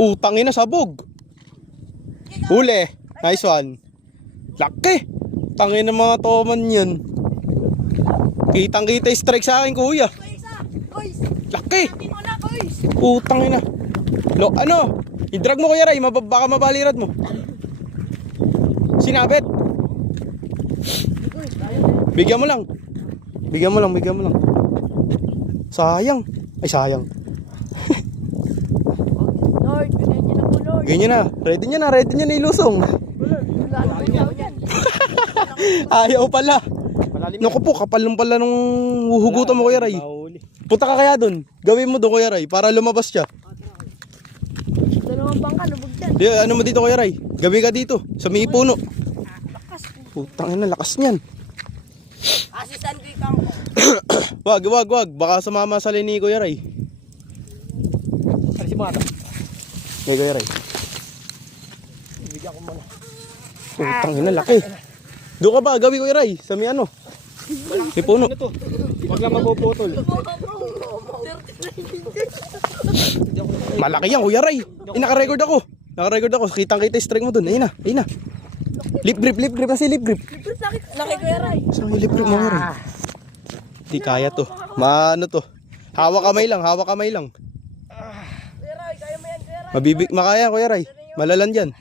Putang ina, sabog. Huli. Nice one. Laki. Tangin ng mga toman yan. Kitang kita yung strike sa akin, kuya. Laki. Putang ina. Ano? I-drag mo, kuya Ray. Baka mabalirad mo. Sinabit. Bigyan mo lang. Bigyan mo lang. Sayang. Ay, sayang. Lord, ganyan niyo na po, Lord. Ganyan na. Ready niya na ilusong. Ayaw pala. Naku po, kapal lang pala nung huhugutan mo, Kuya Ray. Punta ka kaya dun. Gawin mo doon, Kuya Ray, para lumabas siya. Dalawang bangka, lubog dyan. Di, ano mo dito, Kuya Ray? Gabi ka dito, sa may puno. Putang ina, lakas niyan. Asistan ko yung kampo. Wag. Baka sumama sa ni Kuya Ray. Alisin mo ata. Kay Kuya Ray. Bigyan ko muna. Putang ina, laki. Doon ka ba, gabi, Kuya Ray, sa may ano? May puno. Ano to? Huwag lang mapuputol. Malaki yan, Kuya Ray. Naka-record ako. Kitang kita yung strike mo dun. Ayun na. Lip grip kasi lip grip. Laki ko yung Ray. Saan yung lip grip mo, Kuya Ray? Di kaya to. Maano to? Hawak kamay lang. Kuya Ray, kaya mo yan, Kuya Ray. Makaya, Kuya Ray. Malalan dyan.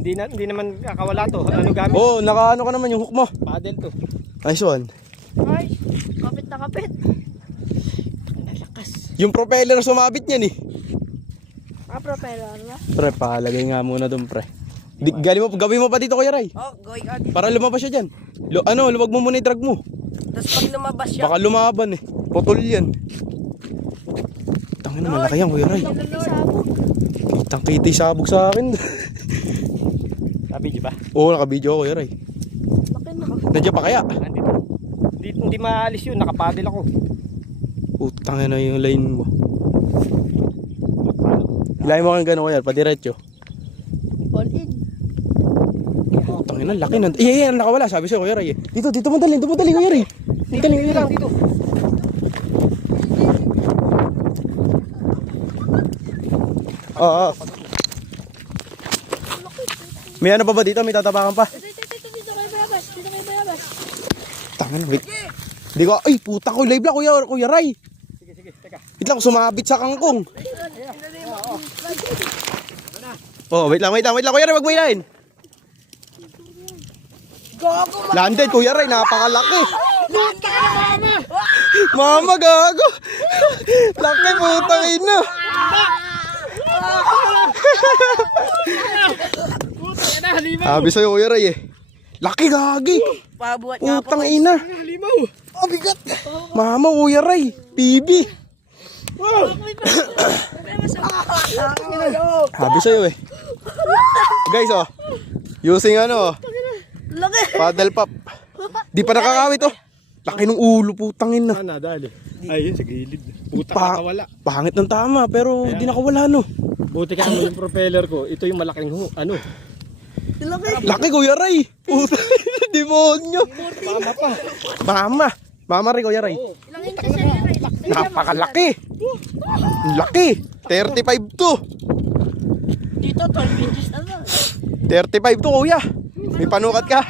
Hindi naman kakawala to. Ano gamit? Oo, nakaano ka naman yung hook mo. Paddle to. Nice one. Ay, kapit na kapit. Yung propeller sumabit niyan eh. Propeller na. Pre, palagay nga muna dun, pre. Gawin mo pa dito, Kuya Ray. Oh, goy ka dito. Para lumabas siya dyan. Luwag mo muna i-drag mo. Tapos pag lumabas siya. Baka lumaban eh. Putol yan. Tangin na, malaki yan, Kuya Ray. Kitang kita yung sabog sa akin. Sabi di ba? Oo, naka-video ako, Kuya Ray. Laki na. Nandiyan pa kaya? Nandito. Hindi maalis yun. Nakapaddle ako. Tangin na yung line mo. Ilahin mo kang gano'n, Kuya, padiretso. All in. Tangin na, laki na. Nakawala, sabi sa'yo, Kuya Ray. Dito mo daling, Kuya Ray. Dito, Kuya Ray. Dito. Oo. May ano pa ba dito? May tatapakan pa? Dito kayo bayabas. Tangin na, wait. Hindi ko, ay, puta ko, live lang, Kuya Ray. Sige, teka. Wait lang, sumabit sa kangkong. Oh, wait lang, Kuya Ray, wag mo ilahin. Gago, Landed, Kuya Ray, napakalaki. Mama, gago. Laki, putang ina. Sabi sa'yo, Kuya Ray eh. Laki, gagi. pabuhat nga ako. Putang ina. Halimaw. Oh, bigat. Mama, Kuya Ray. PB. Sabi sa'yo eh. Guys, oh. Using ano, oh. Laki. Paddle pop. Di pa nakakawit, oh. Laki ng ulo, putang ina. Dali. Ayun, sa gilid. Puta, nakawala. Pangit ng tama, pero di nakawala, no. Buti ka yung propeller ko. Ito yung malaking Laki. Laki, Kuya Ray. Puta, demonyo. Mama pa. Mama rin, Kuya Ray. Ilang inches yan, Ray? Napakalaki. Laki. 35 to. Dito, 12 inches na lang. 35 to, Kuya. May panukat ka.